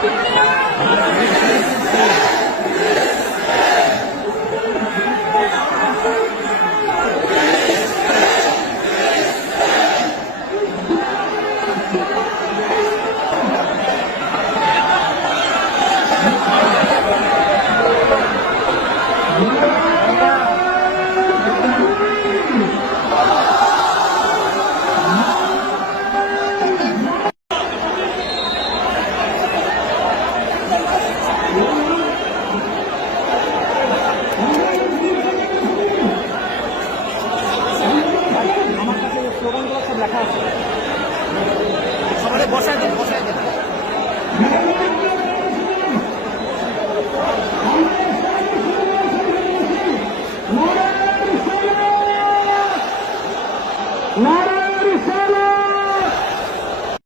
Thank you. সবাই বসায় দেন বসায় দেন। নারায়ণ